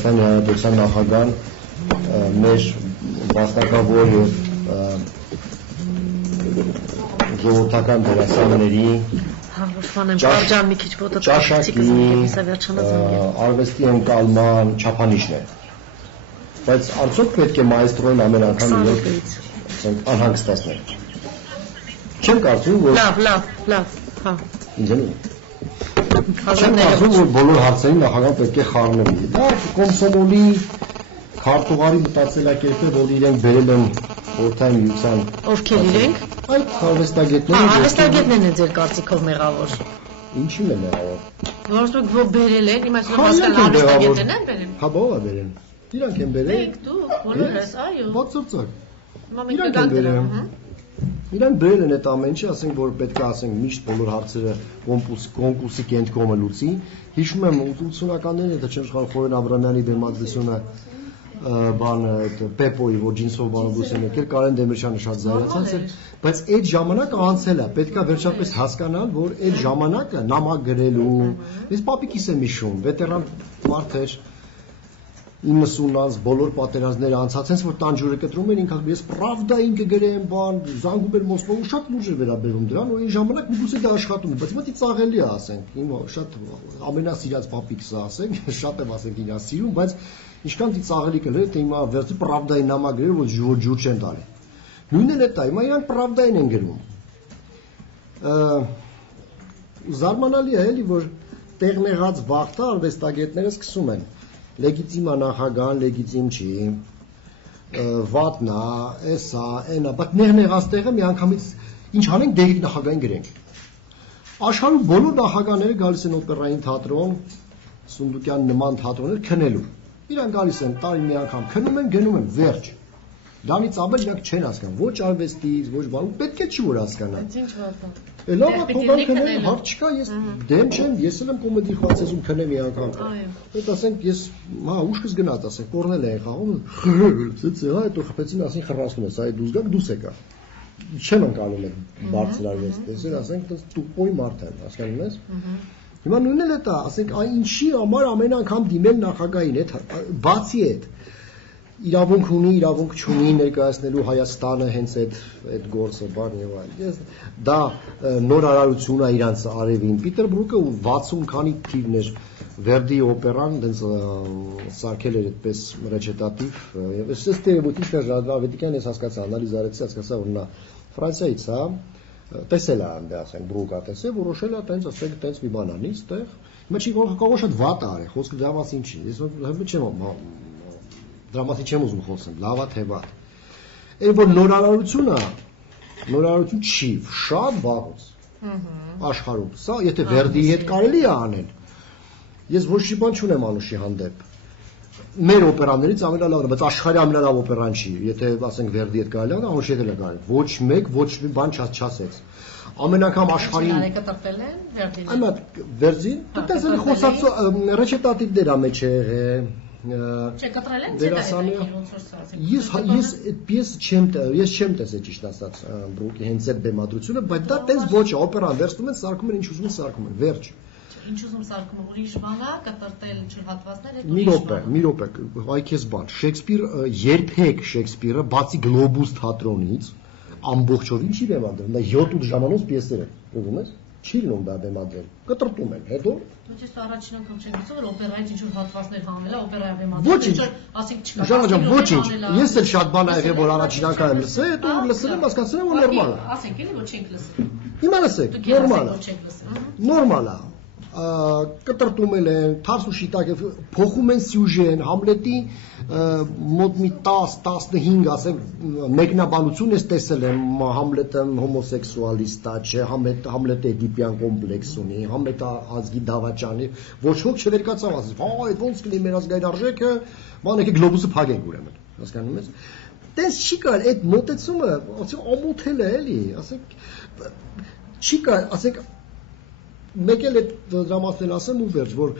Հայաստանի Հանրապետության նախագահան մեր վաստակավոր եւ ժողովրդական դերասանների ճաշակի արվեստի ընկալման չափանիշն է, բայց արդյոք պետք է մայստրոն ամեն անգամ անհանգստացնել։ Չեմ կարծում, որ լավ, հա։ Չեմ կարծում, որ բոլոր հարցերին նախագահան պետք է խառնվի։ Դա կոմսոմոլի քարտուղարի մտածելակերպ է, որ իրենք բերել են խորհրդային միության։ Ովքեր իրենք։ Այդ արվեստագետները։ Արվեստագետներն են ձեր կարծիքով մեղավոր։ Ինչի՞ն է մեղավոր։ Որոնք բերել են, հիմա ասում արվեստագետներն են բերել։ Հա, ո՞վ է բերել։ Իրանք են բերել։ Դեք դուք, բոլորս, այո։ Բացարձակ։ Իրանք են բերել։ Իրանք բերել են այդ ամեն ինչը, ասենք, որ պետք է ասենք միշտ բոլոր հարցերը կոնկուրսի կենտրոնում լուծի։ Հիշում եմ 80-ականներին դա Չնչխան Խորեն Աբրամյանի բեմադրությունը բանը այդ Պեպոյի, որ ջինսով բանը դուրս են եկել, Կարեն Դեմիրճյանը շատ զայրացած էր, բայց այդ ժամանակը անցել է, պետք է վերջապես հասկանալ, որ այդ ժամանակը նամակ գրելու, ես պապիկիս եմ հիշում, վետերան մարդ էր 90-ից բոլոր պատերազմները անցած են, որ տանջուրը կտրում են, ինքն ես պրավդային կգրեմ, բան, զանգում էր Մոսկվա, շատ լուրջ էր վերաբերվում դրան, որ այն ժամանակ միգուցե դա աշխատում է, բայց մտի ծաղելի է, ասենք, հիմա շատ ամենասիրած պապիկս է, ասենք, շատ եմ ասենք իրան սիրում, բայց ինչքան դի ծաղելի կլեր, թե հիմա վերցի պրավդայի նամակ գրել, որ ջուր չեն տալի։ Նույնն է դա, հիմա իրանք պրավդային են գրում։ Զարմանալի է, էլի, որ տեղնեղած վախտը արվեստագետները սկսում են։ Լեգիտիմ է նախագահան, լեգիտիմ չի, վատնա, էսա, էնա, բայց նեղնեղած տեղը մի անգամից ինչ անենք դեղի նախագահին գրենք։ Աշխարհում բոլոր նախագահները գալիս են օպերային թատրոն, Սունդուկյան նման թատրոններ քնելու։ Իրանք գալիս են տարին մի անգամ քնում են, գնում են, վերջ։ Դրանից ավելի իրանք չեն հասկանում, ոչ արվեստից, ոչ բանում, պետք է չի որ հասկանան։ Ինչ վատա։ Լավ է, թողան քնել, հարց չկա, ես դեմ չեմ, ես էլ եմ կոմեդի խաղացում քնեմ մի անգամ։ Այդ ասենք ես, հա, ուշքս գնաց, ասենք, կորնել էին խաղում, ցած հա, հետո խփեցին, ասին խռասնում ես, այ դուս գաք, դուս եկա։ Չեմ անցալում այդ բարձր արվեստը, ասենք, տուպոյ մարդ է, հասկանում ես։ Հիմա նույնն էլ է դա, ասենք, ինչի համար ամեն անգամ դիմել նախագահին, այդ բացի այդ իրավունք ունի, իրավունք չունի ներկայացնելու Հայաստանը հենց այդ գործը բան եւ այլն։ Ես դա նոր արարություն է իրանց արևին։ Պիտերբուրգը 60 քանի թիվն էր Վերդի օպերան, դենց սարքել էր այդպես ռեչետատիվ եւ այս տերևույթի շրջադավետիկյան ես հասկացա, անալիզ արեցի, հասկացա, որ նա Ֆրանսիայից է, տեսել է այնտեղ, ասենք, բրուկա տեսել, որոշել է տենց, ասենք, տենց մի բան անի, այդտեղ։ Հիմա չի կարող շատ վատ արի, խոսքը դրա մասին չի։ Ես չեմ դրա մասին չեմ ուզում խոսեմ, լավա թե վատ։ Այն որ նորարարություն չի, շատ վաղուց աշխարհում։ Սա եթե Վերդիի հետ կարելի է անել, ես ոչ մի բան չունեմ Անուշի հանդեպ։ Մեր օպերաներից ամենալավն է, բայց աշխարհի ամենալավ օպերան չի, եթե ասենք Վերդի հետ կարելի է, Անուշի հետ էլ է կարելի։ Ոչ մեկ ոչ մի բան չասեց։ Ամեն անգամ աշխարհին կտրվել են Վերդին։ Այնա Վերդին, դες էլ խոսած ռեչետատիվ դրա մեջ է եղել։ Չկտրել են դերասանը։ Ես այդպես չեմ տեսել ճիշտ ասած բրուկի հենց այդ բեմադրությունը, բայց դա տես ոչ է, օպերան վերցնում են, սարքում են, ինչ ուզում են սարքում են, վերջ։ Ինչ ուզում սարքում են, ուրիշ բան է, կտրտել ջրհատվածներ, այդ մի րոպե, հայքես բան, Շեքսպիր երբեք Շեքսպիրը բացի Գլոբուս թատրոնից ամբողջովին չի բեմադրել, դա 7-8 ժամանոց պիեսեր են, ուզում ես։ Չի լինում դա բեմադրել, կտրտում են, հետո Ոչ ես առաջին անգամ չեմ լսում, որ օպերայից ինչ-որ հատվածներ հանել է, օպերայի բեմադրել, ասենք չկա։ Ժանոջան, ոչինչ, ես էլ շատ բան ա եղել, որ առաջին անգամ եմ լսել, հետո լսել եմ, հասկացել եմ, որ նորմալ է։ Ասենք էլի, որ չենք լսել։ Հիմա լսեք, նորմալ է։ Նորմալ է։ Կտրտում են, թարս ու շիտակ փոխում են սյուժեն, Համլետի մոտ մի 10-15, ասենք, մեկնաբանություն ես տեսել եմ, Համլետը հոմոսեքսուալիստ է, չէ, Համլետը էդիպյան կոմպլեքս ունի, Համլետը ազգի դավաճանի, ոչ ոք չվերկացավ, ասես, հա, այդ ոնց կլինի մեր ազգային արժեքը, բան եկեք գլոբուսը փակենք ուրեմն, հասկանում ես։ Տես չի կար այդ մոտեցումը, ասենք, ամոթել է, էլի, ասենք, չի կար, ասենք մեկ էլ այդ դրամատներն ասեմ ու վերջ, որ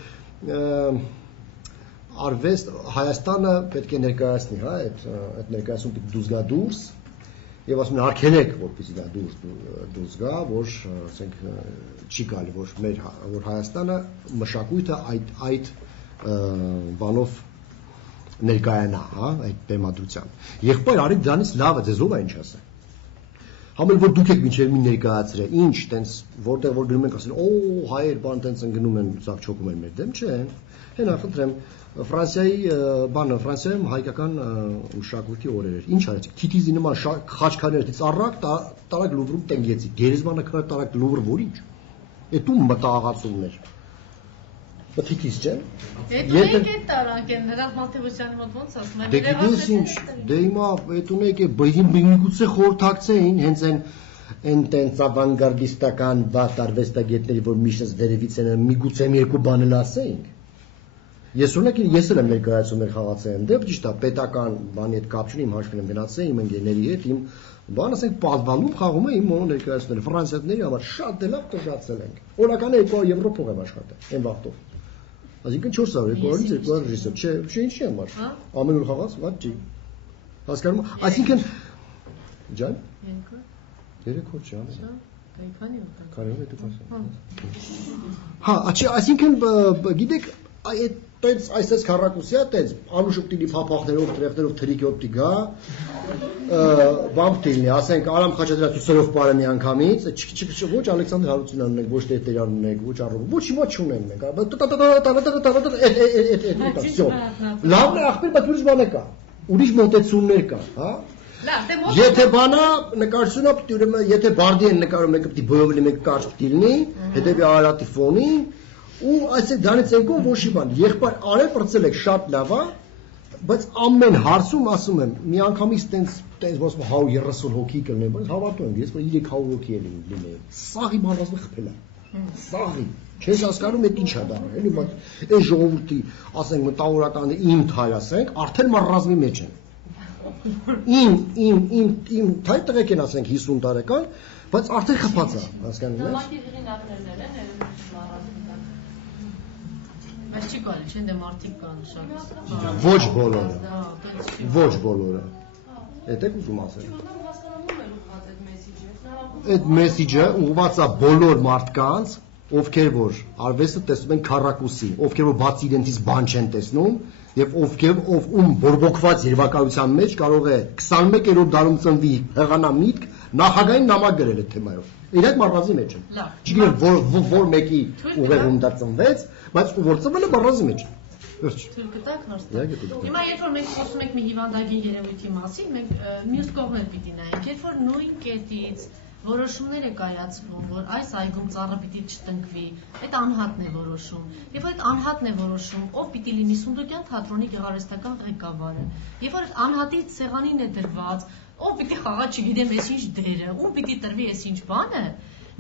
արվեստ Հայաստանը պետք է ներկայացնի, հա, այդ ներկայացում պետք դուրս գա դուրս եւ ասում են արգելեք, որպեսզի դա դուրս գա, որ ասենք չի գալի, որ Հայաստանը մշակույթը այդ բանով ներկայանա, հա, այդ բեմադրությամբ։ Եղբայր արեք դրանից լավը ձեզ ով է ինչ ասել։ Համել որ դուք եք մինչև մի ներկայացրել, ինչ, տենց որտեղ որ գնում ենք ասել, օ, հայեր բան տենց ընկնում են, սակ չոքում են մեր դեմ, չէ։ Հենա խնդրեմ, Ֆրանսիայում հայկական մշակույթի օրեր էր։ Ինչ արեցիք։ Թիթիզի նման խաչքարերից առակ տարակ Լուվրում տնգեցիք։ Գերեզմանը քար տարակ Լուվր որի՞չ։ Էդ ու մտահղացումներ։ Թիթիզ չէ։ Ետ ունեք այդ տարանք են Հրաց Մաթևոսյանի մոտ ոնց ասում են։ Դե գիտես ինչ, դե հիմա այդ ունեք միգուցե խորհրդակցեին հենց այն տենց ավանգարդիստական վատ արվեստագետների, որ միշտ վերևից են միգուցե մի երկու բան էլ ասեինք։ Ես էլ եմ ներկայացում մեր խաղացային դեպ, ճիշտ է, պետական բանի հետ կապ չունի, իմ հաշվին եմ գնացել իմ ընկերների հետ, իմ բան ասենք պատվանում խաղում է իմ մոնո ներկայացնելը ֆրանսիացիների համար շատ լավ տժացել ենք։ Օրական 200 եվրո փող եմ աշխատել այն վաղտով։ Այսինքն 400 200 ռիսը, չէ, ինչի համար։ Ամեն օր խաղաց, ված չի։ Հասկանում ես, այսինքն ջան 3 օր ջան։ Քանի օր դուք ասում։ Հա, այսինքն գիտեք, այդպես այսպես քառակուսիա, այդպես անուշ պիտի փափախներով, տրեխներով թրիկի օպտի գա, բամբ դիլնի, ասենք Արամ Խաչատրյանը ցույցերով πάρը մի անգամից, ոչ Ալեքսանդր Հարությունյանն ունենք, ոչ Տերտերյանն ունենք, ոչ Առովում, ոչ հիմա չունենք մենք, всё։ Լավն է ախպեր, բայց ուրիշ բան կա, ուրիշ մոտեցումներ կա, հա։ Եթե բանա նկարչությունա պիտի ուրեմն, եթե բարդի են նկարում, մեկը պիտի բոյովլի, մեկը կարճ պիտի լինի, հետևի Արարատի ֆոնին, ու այսինքն դրանից եկող ոչ մի բան, եղբայր արել բրծել եք շատ լավ է, բայց ամեն հարցում ասում եմ, մի անգամից տենց ոնց 130 հոգի կլինեն, բայց հավատում եմ, ես որ 300 հոգի էլ լինեին։ Սաղի բանազը խփել է։ Սաղի։ Չես հասկանում այդ ինչ է դա, էլի բայց այս ժողովրդի, ասենք մտավորականը իմ թայ ասենք, արդեն մարզազմի մեջ են։ Իմ թայ տղեկ են ասենք 50 տարեկան, բայց արդեն խփած է, հասկանում ես։ Բայց չի կարելի, չէ՞, դե մարդիկ կան շատ։ Ոչ բոլորը։ Ոչ բոլորը։ Էդ եք ուզում ասել։ Այդ մեսիջը ուղղված է բոլոր մարդկանց, ովքեր որ արվեստը տեսնում են քառակուսի, ովքեր որ բացի իրենցից բան չեն տեսնում, եւ ով ում բորբոքված երևակայության մեջ կարող է 21-րդ դարում ծնվի հեղանա միտք նախագահային նամակ գրել այդ թեմայով։ Իրենք մարզի մեջ են։ Չգիտեմ որ մեկի ուղեղում դա ծնվեց, բայց որ ծնվել է մարզի մեջ։ Վերջ։ Թույլ կտաք նորստակ։ Հիմա երբ որ մենք խոսում ենք մի հիվանդագին երևույթի մասին, մենք մյուս կողմեր պիտի նայենք, երբ որ նույն կետից որոշումներ է կայացվում, որ այս այգում ծառը պիտի չտնկվի, այդ անհատն է որոշում։ Եվ այդ անհատն է որոշում, ով պիտի լինի Սունդուկյան թատրոնի գեղարվեստական ղեկավարը։ Եվ որ անհատի սեղանին է դրված, ով պիտի խաղա, չգիտեմ, ես ինչ դերը, ում պիտի տրվի ես ինչ բանը,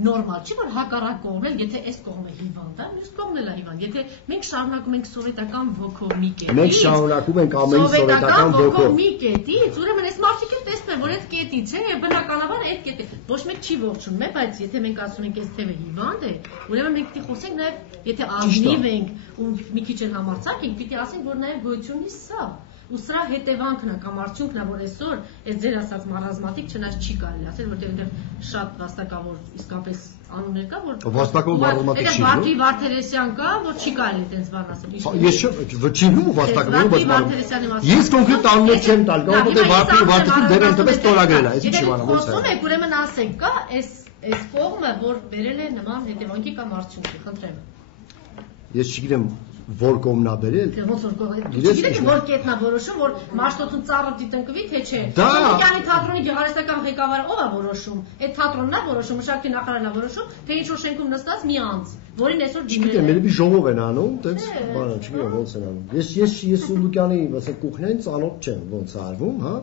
նորմալ չի, որ հակառակ կողմն էլ, եթե այս կողմը հիվանդ է, մյուս կողմն էլ է հիվանդ։ Եթե մենք շարունակում ենք սովետական ոգով մի կետից, մենք շարունակում ենք ամեն սովետական ոգով մի կետից, ուրեմն այս մարդիկ էլ տեսնում են, որ այդ կետից է, եւ բնականաբար այդ կետը ոչ մեկ չի ողջունում է, բայց եթե մենք ասում ենք այս թևը հիվանդ է, ուրեմն մենք պիտի խոսենք նաեւ, եթե ազնիվ ենք ու մի քիչ էլ համարձակ ենք, պիտի ասենք, որ նաեւ գոյություն ունի սա։ Ու սրա հետևանքն է կամ արդյունքն է, որ այսօր այս ձեր ասած մարազմատիկ չնայած չի կարելի ասել, որտեղ այնտեղ շատ վաստակավոր իսկապես անուններ կա, որ վաստակավոր մարազմատիկ չի։ Վարդի Վարդերեսյան կա, որ չի կարելի այդպես բան ասել։ Ես վճինում վաստակավոր, բայց ես կոնկրետ անուններ չեմ տալ, կարող է Վարդին դեր ընդպես ստորագրել է, այսինքն չի բանը ոնց է։ Խոսում եք, ուրեմն ասեք, կա այս կողմը, որ բերել է նման հետևանքի կամ արդյունքի, խնդրեմ։ Ես չգիտեմ որ կողմնա բերել։ Ոնց որ կողմնա։ Գիտեք որ կետնա որոշում, որ Մաշտոցում ծառը պիտի տնկվի, թե չէ։ Սունդուկյանի թատրոնի գեղարվեստական ղեկավարը ով է որոշում։ Այդ թատրոնն է որոշում, մշակույթի նախարարն է որոշում, թե ինչ որ շենքում նստած մի անձ, որին այսօր դիմել է։ Չգիտեմ, երևի ժողով են անում, տենց բանը, չգիտեմ ոնց են անում։ Ես Սունդուկյանի, ասենք կուխնեն ծանոթ չեմ ոնց է արվում, հա։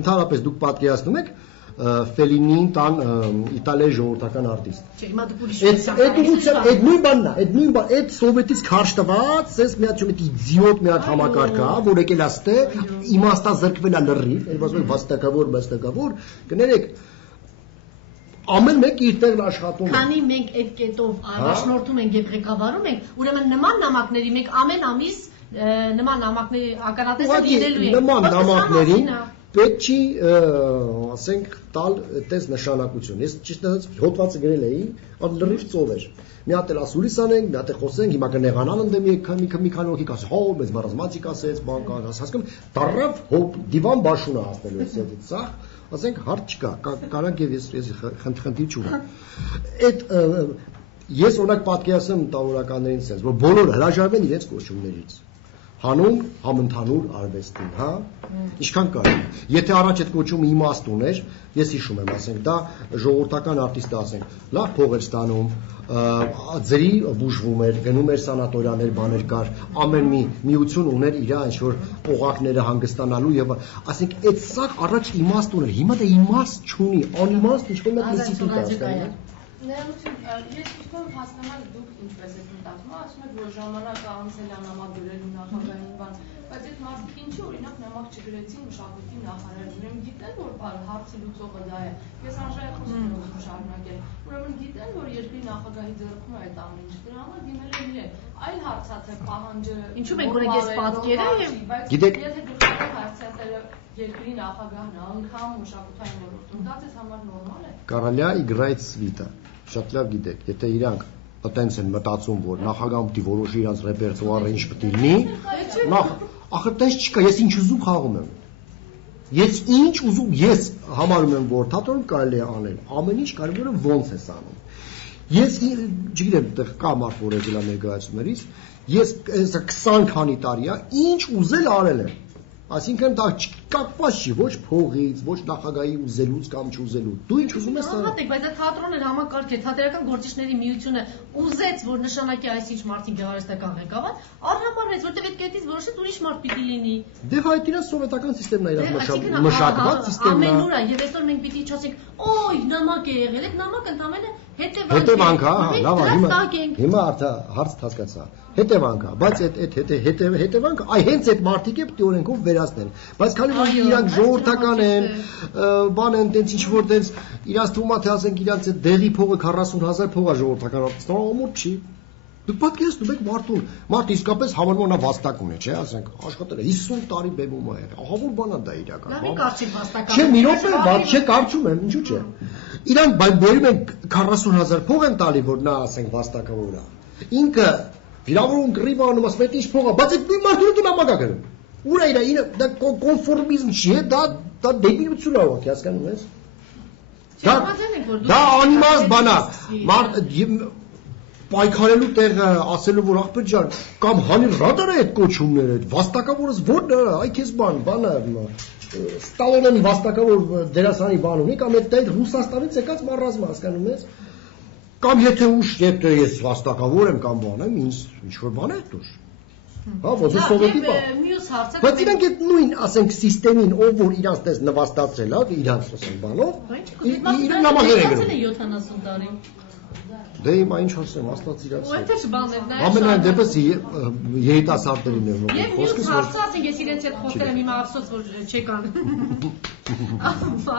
Ընդհանրապես դուք պատկերացնում եք Ֆելինին տան Իտալիայի ժողովրդական արտիստ։ Չէ, հիմա դուք ուրիշ այդ նույն բանն է, այդ սովետից քարշ տված, ես մի հատ չեմ իդիոտ մի հատ համակարգ է, որ եկել է ստե, իմաստազրկվել է լրիվ, այլ ասում վաստակավոր, կներեք ամեն մեկ իր տեղն աշխատում է։ Քանի մենք այդ կետով առաջնորդում ենք եւ ղեկավարում ենք, ուրեմն նման նամակների մենք ամեն ամիս նման նամակների ականատեսը լինելու ենք։ Նման նամակներին պետք չի ասենք տալ այդպես նշանակություն։ Ես ճիշտ ասած հոդվածը գրել էի, լրիվ ծով էր։ Մի հատ էլ ասուլիս անենք, մի հատ էլ խոսենք, հիմա կնեղանան ընդեմ մի քանի հոգի կասեն, հո, մեզ մարազմատիկ ասեց, բան կան, հասկանում, դառավ դիվան բաշունը հասնելու էս այդից սա, ասենք հարց չկա, կարանք եւ ես խնդիր չունեմ։ Այդ ես օրինակ պատկերացնում տավորականներին sense, որ բոլորը հրաժարվեն իրենց կոչումներից։ Հանուն համընդհանուր արվեստին, հա։ Ինչքան կարելի։ Եթե առաջ այդ կոչումը իմաստ ուներ, ես հիշում եմ, ասենք, դա ժողովրդական արտիստը, ասենք, լավ փող էր ստանում, ձրի բուժվում էր, գնում էր սանատորիաներ, բաներ կար, ամեն մի միություն ուներ իր ինչ որ օղակները հանգստանալու եւ ասենք, այդ սա առաջ իմաստ ուներ, հիմա դա իմաստ չունի, անիմաստ ինչ-որ մի ինստիտուտ է, Ներողություն, ես ուզում եմ հասկանալ դուք ինչպես եք մտածում, ասում եք, որ ժամանակը անցել է նամակագրելու նախագահային բան, բայց այդ մարդիկ ինչի օրինակ նամակ չգրեցին մշակույթի նախարարին, ուրեմն գիտեն, որ հարցի լուծողը դա է, ես անշահախոսություն եմ ուզում շարունակել, ուրեմն գիտեն, որ երկրի նախագահի ձեռքում է այդ ամեն ինչ, դրա համար դիմել են իրեն, այլ հարցած է պահանջը, ինչու մենք ունենք այս պատկերը եւ գիտեք, եթե դուք հարցածերը երկրի նախագահն անգամ մշակութային ոլորտում, դա ձեզ համար նորմալ է։ Կարալյա իգրայց սվիտա, շատ լավ գիտեք, եթե իրանք այտենց են մտածում, որ նախագահը պետք է որոշի իրանց ռեպերտուարը ինչ պետք է լինի, նախ, ախր տես չկա, ես ինչ ուզում խաղում եմ։ Ես ինչ ուզում, ես համարում եմ, որ թատրոն կարելի է անել, ամեն ինչ կարևորը ոնց է անում։ Ես չգիտեմ, դեռ կա մարդ, որ եկել է ներկայացումներից, ես 20 քանի տարի է, ինչ ուզել արել եմ։ Այսինքն դա կապված չի ոչ փողից, ոչ նախագահի ուզելուց կամ չուզելուց։ Դու ինչ ուզում ես անել։ Հատիկ, բայց այդ թատրոնը համակարգ է, թատերական գործիչների միությունը ուզեց, որ նշանակի այսինչ մարդիկ գեղարվեստական ղեկավար, արհամարհեց, որտեղ այդ կետից որոշեց ուրիշ մարդ պիտի լինի։ Դե հայ դրանց սովետական համակարգն է, իր մշակված համակարգն է։ Ամենուր է, եւ այսօր մենք պիտի չասենք, «Օй, նամակ է եղել», այդ նամակը ընդամենը հետևանք է, լավ է, հիմա արդյա հարց հասկացա։ Հետևանք է, բայց այդ հետևանքը այ հենց այդ մարդիկ է պետք է օրենքով վերացնել։ Բայց քանի որ իրանք ժողովրդական են, բան են, տենց ինչ որ տենց իրանք թվում է թե ասենք իրանք այդ դեղի փողը 40000 փող է ժողովրդական արտիստը, ամոթ չի։ Դուք պատկերացնում եք մարդը իսկապես համարվում է վաստակուն է, չէ՞, ասենք, աշխատել է 50 տարի բեմում է եղել։ Ահա որ բան է դա իրական։ Լավ է կարծիք վաստակական։ Չէ, մի րոպե, բաց չէ, կարծում եմ, ինչու՞ չէ։ Իրանք բերում են 40000 փող են տալի, որ նա ասենք վաստակավոր է։ Ինքը վիրավորում կռիվ անում, ասում է ինչ փող է, բայց այդ նույն մարդու դու նամակ է գրում։ Ուր է իր դա կոնֆորմիզմ չի, դա դեբիլություն է, ոք հասկանում ես։ Դա անիմաստ բան է։ Մարդ պայքարելու տեղը ասելու որ ախպեր ջան կամ հանի ռադար է այդ կոչումները այդ վաստակավորս որն է այ քեզ բանը Ստալոնեն վաստակավոր դերասանի բան ունի կամ այդ Ռուսաստանից եկած մարզազմը հասկանում ես կամ եթե ուշ եթե ես վաստակավոր եմ կամ բան եմ ինձ ինչ որ բան է դուր հա ոնց սովետի բան մյուս հարցը բայց իրանք այդ նույն ասենք համակարգին ով որ իրանց տես նվաստացրել է իրանց ասենք բանով իրեն նամակներ են գրում 70 տարի Դե հիմա ինչ ասեմ, աստված իրաց։ Որտե՞ղ բաներ նա։ Ամենայն դեպս երիտասարդներին եմ որ խոսքս հարցը ասենք ես իրենց հետ խոսել եմ հիմա ափսոս որ չեկան։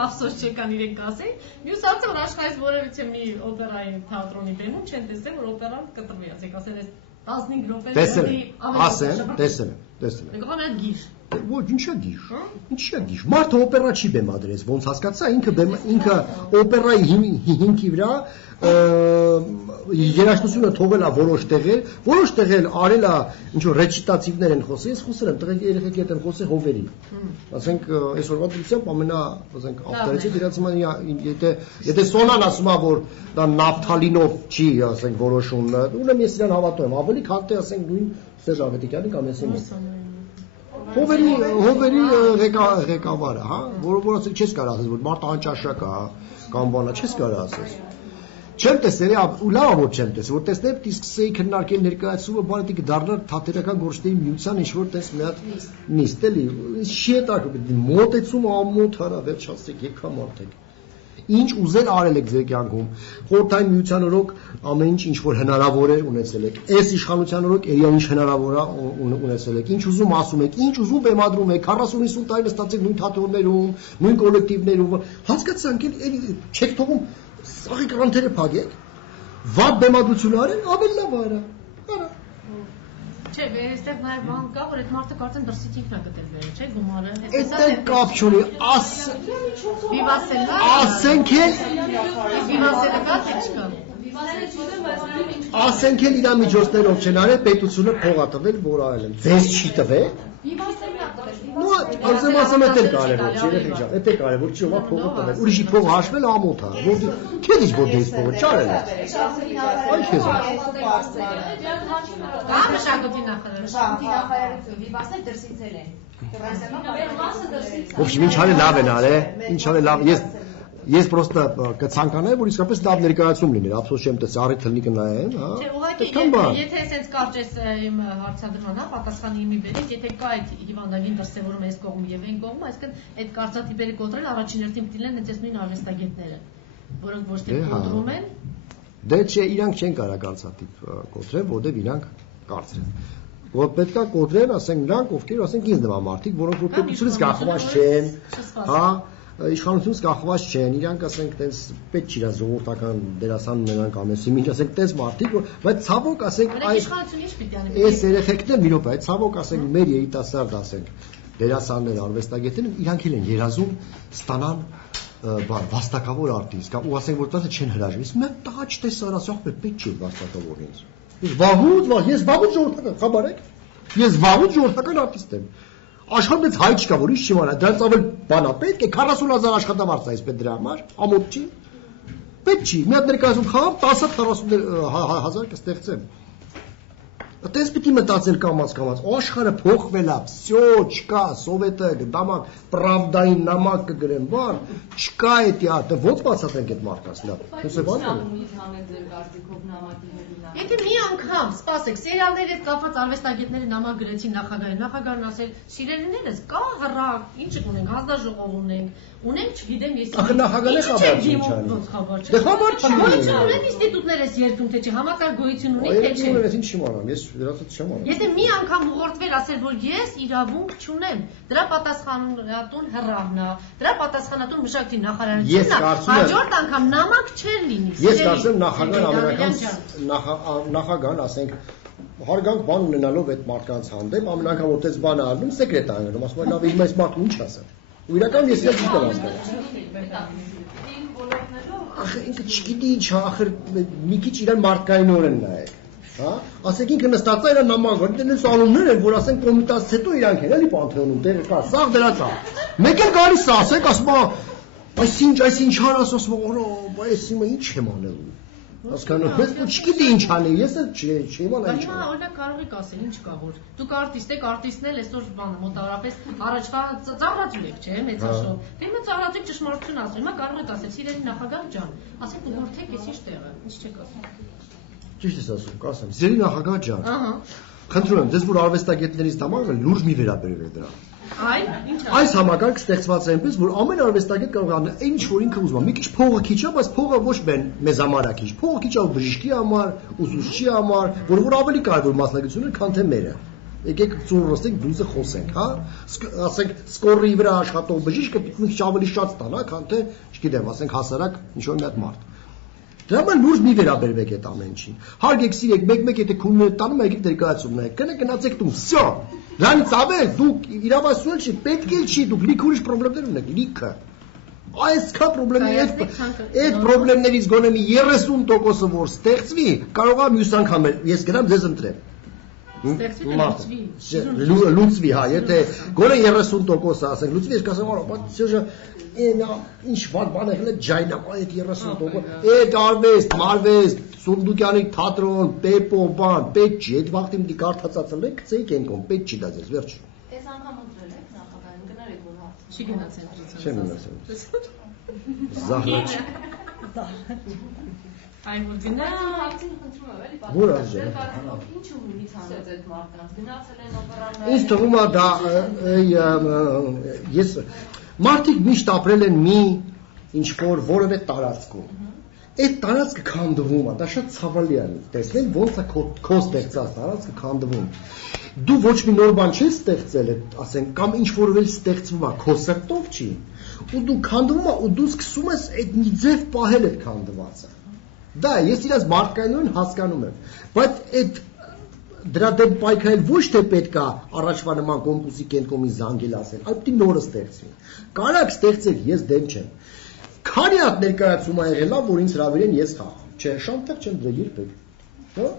Ափսոս չեկան իրենք ասեն։ Մյուս հարցը որ աշխարհից որևիցե մի օպերայի թատրոնի բեմում չեն տեսել որ օպերան կտրվի, ասենք ասեն այս 15 րոպե տեսել եմ։ Մենք ողամ այդ գիշ։ Ոչ, ինչա գիշ։ Ինչա գիշ։ Մարդը օպերա չի բեմադրես, ոնց հասկացա, ինքը օպերայի հիմքի վրա երաժշտությունը թողել է որոշ տեղեր արել է ինչ որ ռեչիտատիվներ են խոսել, ես խոսել եմ տղեկ երեխեք հետ են խոսել հովերի։ Ասենք այսօրվա դրությամբ ամենա, ասենք ավտարիցի դրանց եթե Սոնան ասում է որ դա նավթալինով չի, ասենք որոշում, ուրեմն ես իրան հավատում եմ, ավելի քան թե ասենք նույն Սերժ Ավետիքյանի կամ ես հովերի ղեկավարը, հա, որ ասենք չես կարող ասես որ մարդը անճաշակ է կամ բանա չես կարող ասես։ Չեմ տեսել, ու լավ որ չեմ տեսել, որ տեսնել պետք է սկսեի քննարկել ներկայացումը, բանը պետք է դառնար թատերական գործերի միության ինչ-որ տես մի հատ նիստ էլի, չի հետաքրքիր, մոտեցում ամոթ արա, վերջ ասեք, եկա մարդիկ։ Ինչ ուզել արել եք ձեր կյանքում, խորհրդային միության օրոք ամեն ինչ որ հնարավոր է ունեցել եք, այս իշխանության օրոք էլի ինչ հնարավոր է ունեցել եք, ինչ ուզում ասում եք, ինչ ուզում բեմադրում եք, 40-50 տարի նստած եք նույն թատրոններում, նույն կոլեկտիվներում, հասկացանք էլի չեք թողում Սաղի կրանթերը փակեք, վատ բեմադրություն արեն, ավելի լավ արա։ Չէ, այստեղ նաև բան կա, որ այդ մարդը կարծեմ դրսից ինքն է գտել բերել, չէ, գումարը։ Այդտեղ կապ չունի, ասենք էլ վիվասելը կա, թե չկա։ Ասենք էլ իր միջոցներով չեն արել, պետությունը փող է տվել, որ արել են։ Ձեզ չի տվել։ Ну, ասեմ էլ կարևոր չէ, երեխեք ջան, դա կարևոր չի, ո՞վ փողը տվել։ Ուրիշի փողը հաշվել ամոթ է, որ քեզ որ դες փողը չարել է։ Այ քեզ։ Կա մշակույթի նախարարություն, վիվասներ դրսից են։ Ովքեր ինչ արել լավ են արել, ինչ արել լավ, ես պրոստը կցանկանայի, որ իսկապես լավ ներկայացում լիներ, ափսոս չեմ տեսա, առիթ թլնի կնայեմ, հա։ Չէ, ուղղակի եթե այսպես կարճ ես իմ հարցադրման, հա, պատասխանը իմի բերից, եթե կա այդ հիվանդագին դրսևորում այս կողմ եւ այն կողմ, այսինքն այդ կարծրատիպերը կոտրել առաջին հերթին պիտի լինեն հենց այս նույն արվեստագետները, որոնք ոչ թե կոտրում են։ Դե չէ, իրանք չեն կարող կարծրատիպ կոտրել, որտեղ իրանք կարծր են։ Որ պետքա կոտրեն, ասենք նրանք, ովքեր ասենք ինձ նման մարդիկ, որոնք որ պետությունից կախված չեն, հա, իշխանությունից կախված չեն, իրանք ասենք տենց պետք չի ժողովրդական դերասան ունենան կամ էսի, ինչ ասենք տենց մարդիկ, բայց ցավոք ասենք այս երեխեքներ մի րոպե, ցավոք ասենք մեր երիտասարդ ասենք դերասաններ, արվեստագետներ իրանք էլ են երազում ստանան վաստակավոր արտիստ, կամ ու ասենք որ տանը չեն հրաժարվի, մենք տղա չտեսար ասող պետք չի վաստակավոր ինձ։ Ես վաղուց ժողովրդական, խաբարեք, ես վաղուց ժողովրդական արտիստ եմ։ Աշխարհում դες հայ չկա, որ ինչ չի մանա, դրանց ավել բան է պետք է 40,000 աշխատավարձ է այսպես դրա համար, ամոթ չի։ Պետք չի, մի հատ ներկայացում խաղամ 10-40,000 կստեղծեմ։ Այդպես պիտի մտածել կամաց, աշխարհը փոխվել է, всё, չկա, սովետը, դամակ, պրավդային նամակ կգրեն, բան, չկա էդի արտը, ո՞նց բացատրենք այդ մարդկանց լավ։ Եթե մի անգամ, սպասեք, սերիալների հետ կապված արվեստագետները նամակ գրեցին նախագահին, նախագահն ասել, սիրելիներս, կա հռա, ինչ ունենք, հանձնաժողով ունենք, չգիտեմ, ես Ախր նախագահն է խաբար չի չանի։ Դե խաբար չի։ Գոյություն ունեն ինստիտուտներ էս երկրում, թե չի, համակարգ գոյություն ունի, թե չի։ Ես ինչ չիմանամ, ես վերացած չեմ անում։ Եթե մի անգամ ուղղորդվել ասել, որ ես իրավունք չունեմ, դրա պատասխանատուն հռավն է, դրա պատասխանատուն մշակույթի նախարարությունն է, հաջորդ անգամ նամակ չէր լինի։ Ես կարծեմ նախագահն ամենական նախագահն ասենք հարգանք բան ունենալով այդ մարդկանց հանդեպ ամեն անգամ որ այդպես բան անում սեկրետ անում ասում լավ իմ այս մարդը ինչ ասա ու իրական ես էլ չկա հասկանում ախր ինքը չգիտի ինչ ախր մի քիչ իրան մարդկայինորեն նայեք հա ասեք ինքը նստած է իր նամակ դենս անուններ են որ ասենք կոմիտասից հետո իրանք են էլի պանթեոնում դեր կա սաղ դրած է մեկ էլ գալիս է ասեք ասում այս ինչ արած ասում օրո այս իմը ինչ եմ անել Հասկանում ես, ու չգիտի ինչ անի, ես էլ չեմ անի ինչ։ Հիմա օրինակ կարող եք ասել, ինչ կա որ դուք արտիստ եք, արտիստն էլ այսօր բանը մոտավորապես առաջվա ծաղրածու եք, չէ՞, մեծաշոու։ Դե հիմա ծաղրածիկ ճշմարտություն ասում, հիմա կարող եք ասել, սիրելի նախագահ ջան, ասեք ուղղորդեք ես ինչ տեղը, ինչ չեք ասում։ Ճիշտ ես ասում, կասեմ, սիրելի նախագահ ջան։ Ահա։ Խնդրում եմ, դες որ արվեստագետներից դամակը լուրջ մի վերաբերվեք դրան։ Այս համակարգը ստեղծված է այնպես, որ ամեն արվեստագետ կարող է անել ինչ որ ինքը ուզում է։ Մի քիչ փողը քիչ է, բայց փողը ոչ մեզ համար է քիչ։ Փողը քիչ է բժշկի համար, ուսուցչի համար, որ ավելի կարևոր մասնագիտություններ, քան թե մերը։ Եկեք ծուռոստենք դուզը խոսենք, հա։ Ասենք սկորի վրա աշխատող բժիշկը մի քիչ ավելի շատ ստանա, քան թե, չգիտեմ, ասենք հասարակ ինչ որ մի հատ մարդ։ Դրա համար լուրջ մի վերաբերվեք այդ ամեն ինչին։ Հարգեք, սիրեք, մեկ-մեկ եթե քունները տանում եք ներկայացում նայեք, գնացեք դու, всё։ Դրանից ավել դուք իրավասություն չի, պետք էլ չի, դուք լիքը ուրիշ խնդիրներ ունեք, լիքը։ Այսքան խնդիրներ, այդ խնդիրներից գոնե մի 30%-ը որ ստեղծվի, կարող է մյուս անգամ ես գնամ ձեզ ընտրեմ։ Լուծվի, հա, եթե գոնե 30%-ը ասենք, լուծվի, ես կասեմ, բայց Սերժա, ինչ բան եղել է ջայնա, այդ 30%, այդ արվեստ, մարվեստ, Սունդուկյանի թատրոն, Պեպո, բան, պետք չի, այդ վաղտի մի կարդացածը լեք, գցեիք ենքոն, պետք չի դա ձեզ, վերջ։ Այս անգամ ընտրել եք նախագահին, գնարեք որ հարց։ Չի գնացել։ Չեմ գնացել։ Զահրաչ։ Այ որ գնա հարցին խնդրում եմ, էլի Որ արժե։ Ինչ ունի ցանեց այդ մարդկանց, գնացել են օպերաններ։ Ինձ թվում է դա ես մարդիկ միշտ ապրել են մի ինչ որ որևէ տարածքում։ Այդ տարածքը քանդվում է, դա շատ ցավալի է տեսնել, ոնց է քո ստեղծած տարածքը քանդվում։ Դու ոչ մի նոր բան չես ստեղծել, ասենք, կամ ինչ որ էլ ստեղծվում է, քո սրտով չի։ Ու դու քանդվում ես ու դու սկսում ես այդ մի ձև պահել այդ քանդվածը։ Դա ես իրաց մարդկայինորեն հասկանում եմ, բայց այդ դրա դեմ պայքարել ոչ թե պետք է առաջվա նման կոմկուսի կենտրոնի զանգել ասել, այլ պիտի նորը ստեղծվի։ Կարակ ստեղծել ես դեմ չեմ։ Քանի հատ ներկայացում ա եղել, որ ինձ հրավիրեն ես խաղամ։ Չէ, շանտեղ չեմ դրել երբեք։ Հա։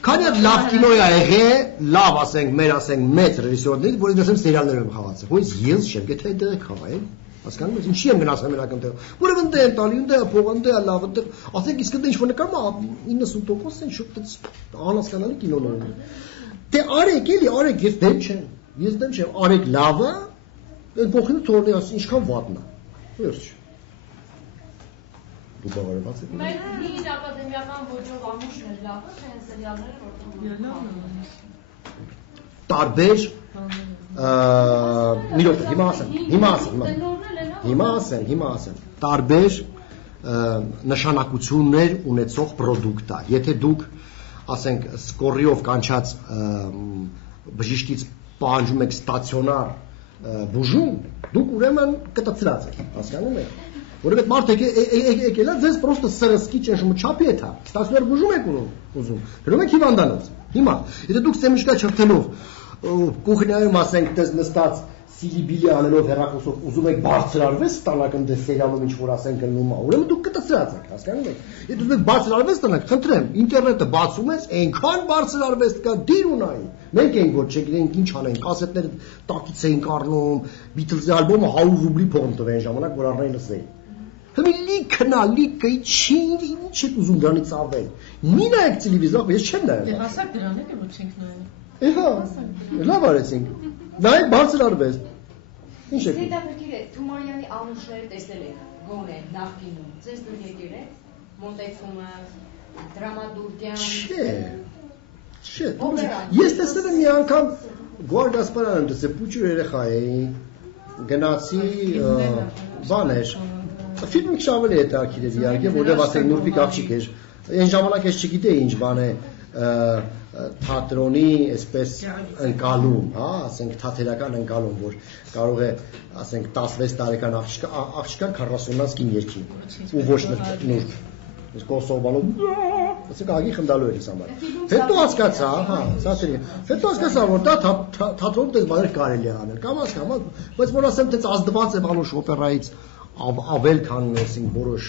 Քանի հատ լավ կինո ա եղել, լավ ասենք, մեր ասենք մեծ ռեժիսորներից, որ ես սերիալներ եմ խաղացել։ Հույս ես չեմ, եթե դեռ խաղայել։ Հասկանում ես, ինչի եմ գնաց ամերիկան տեղ։ Որովհետեւ ընդ է տալի, ընդ է փող, ընդ է լավ, ընդ ասենք իսկ ընդ ինչ որ նկարում 90% են շուտ անհասկանալի կինոներ են։ Դե արեք էլի, արեք, ես դեմ չեմ, արեք լավը, այն փոխինը թողնի ասի ինչքան վատն է։ Վերջ։ Դու բավարարված ես։ Մեր հին ակադեմիական ոճով ամուշն է լավը, թե այն սերիալները որտեղ տարբեր մի րոպե, հիմա ասեմ, տարբեր նշանակություններ ունեցող պրոդուկտ է։ Եթե դուք ասենք սկորիով կանչած բժիշկից պահանջում եք ստացիոնար բուժում, դուք ուրեմն կտծրած եք, հասկանում եք։ Որովհետեւ մարդը եկել է ձեզ պրոստը սրսկի ճնշումը չափի է թա։ Ստացիոնար բուժում եք ուզում։ Գնում եք հիվանդանոց։ Հիմա, եթե դուք սեմիշկա չրթելով կուխնայում ասենք դες նստած սիլիբիլի անելով հեռախոսով ուզում եք բարձր արվեստ ստանալ ընդ սերիալում ինչ որ ասենք գնում ա, ուրեմն դուք կտծրած եք, հասկանում եք։ Եթե դուք բարձր արվեստ ստանաք, խնդրեմ, ինտերնետը բացում ես, այնքան բարձր արվեստ կա, դիր ունայն։ Մենք ենք որ չգիտենք ինչ անենք, կասետները տակից էինք առնում, Beatles-ի ալբոմը 100 ռուբլի փող տվեն ժամանակ, որ առնային լսեին։ Հիմա լիքը ինչ եք ուզում դրանից ավել։ Մի նայեք տելևիզոր, ես չեմ նայել։ Դե հասակ դրան է որ չենք նայել։ Ահա, լավ արեցինք։ Նայեք բարձր արվեստ։ Ինչ է։ Հետաքրքիր է, Թումարյանի անուշները տեսել եք, գոնե նախկինում։ Ձեզ դուր եկել է մոնտեցումը, դրամատուրգիան։ Չէ։ Ես տեսել եմ մի անգամ Գոհար Գասպարյանն տեսել, փուչուր երեխա էի, գնացի բաներ։ Ֆիլմը քշավել է հետաքրքիր էր իհարկե, որտեղ ասենք նուրբիկ աղջիկ էր։ Այն ժամանակ ես չգիտեի ինչ բան է թատրոնի այսպես ընկալում, հա, ասենք թատերական ընկալում, որ կարող է, ասենք 16 տարեկան աղջկան 40-ից կին երկի ու ոչ նուրբ։ Ես կոսովալով, ասենք ագի խնդալու էր ինձ համար։ Հետո հասկացա, հա, սասերի։ Հետո հասկացա, որ դա թատրոնում դες բաներ կարելի է անել։ Կամ, բայց որ ասեմ, դες ազդված է բանուշ օպերայից ավել քան ասենք որոշ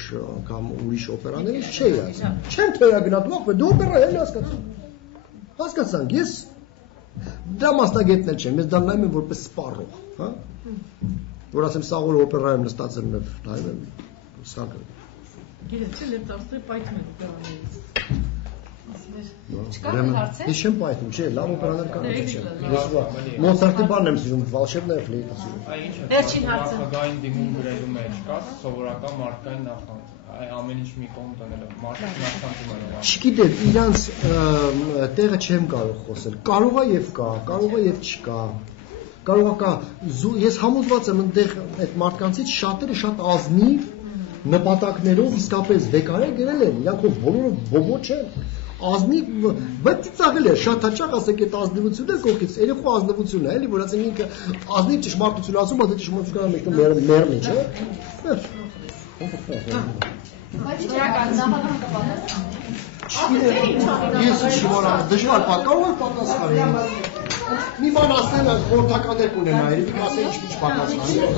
կամ ուրիշ օպերաներից չէի ասում։ Չեմ թերագնահատում, ախր դու օպերա էլ հասկացանք, ես դա մասնագետն չեմ, ես դա նայում եմ որպես սպառող, հա։ Որ ասեմ սա որ օպերայում նստած եմ նայում եմ սակը։ Գիտես, լեփ ծածկի պայթում է դրանից։ Չկա հարցեր։ Ես չեմ պայթում, չէ, լավ օպերաներ կան, չէ։ Ես Մոցարտի բանն եմ սիրում, վալշեբները ֆլեյտը սիրում։ Վերջին հարցը։ Նախագահային դիմում գրելու մեջ կա սովորական մարդկային նախանձ։ Այ ամեն ինչ մի կողմ դնելով մարդկային նախանձում են։ Չգիտեմ, իրանց տեղը չեմ կարող խոսել։ Կարող է եւ կա, կարող է եւ չկա։ Կարող է կա, ես համոզված եմ այնտեղ այդ մարդկանցից շատերը շատ ազնիվ նպատակներով իսկապես վեկարել գրել են, իրանք բոլորը բոբո չեն։ Ազնիվ, բայց ծաղել է շատ հաճախ ասեք այդ ազնիվությունը կողքից, երեխու ազնիվությունը է, էլի որ ասեն ինքը ազնիվ ճշմարտություն ասում, բայց ճշմարտությունը մեկը մեռնի, չէ՞։ Բայց իրական նախագահ Ես շիվարան, դժվար կարող եմ պատասխանել։ Մի բան ասել, խորհրդականներ կունենա, երևի ասել ինչ-ինչ պատասխանել։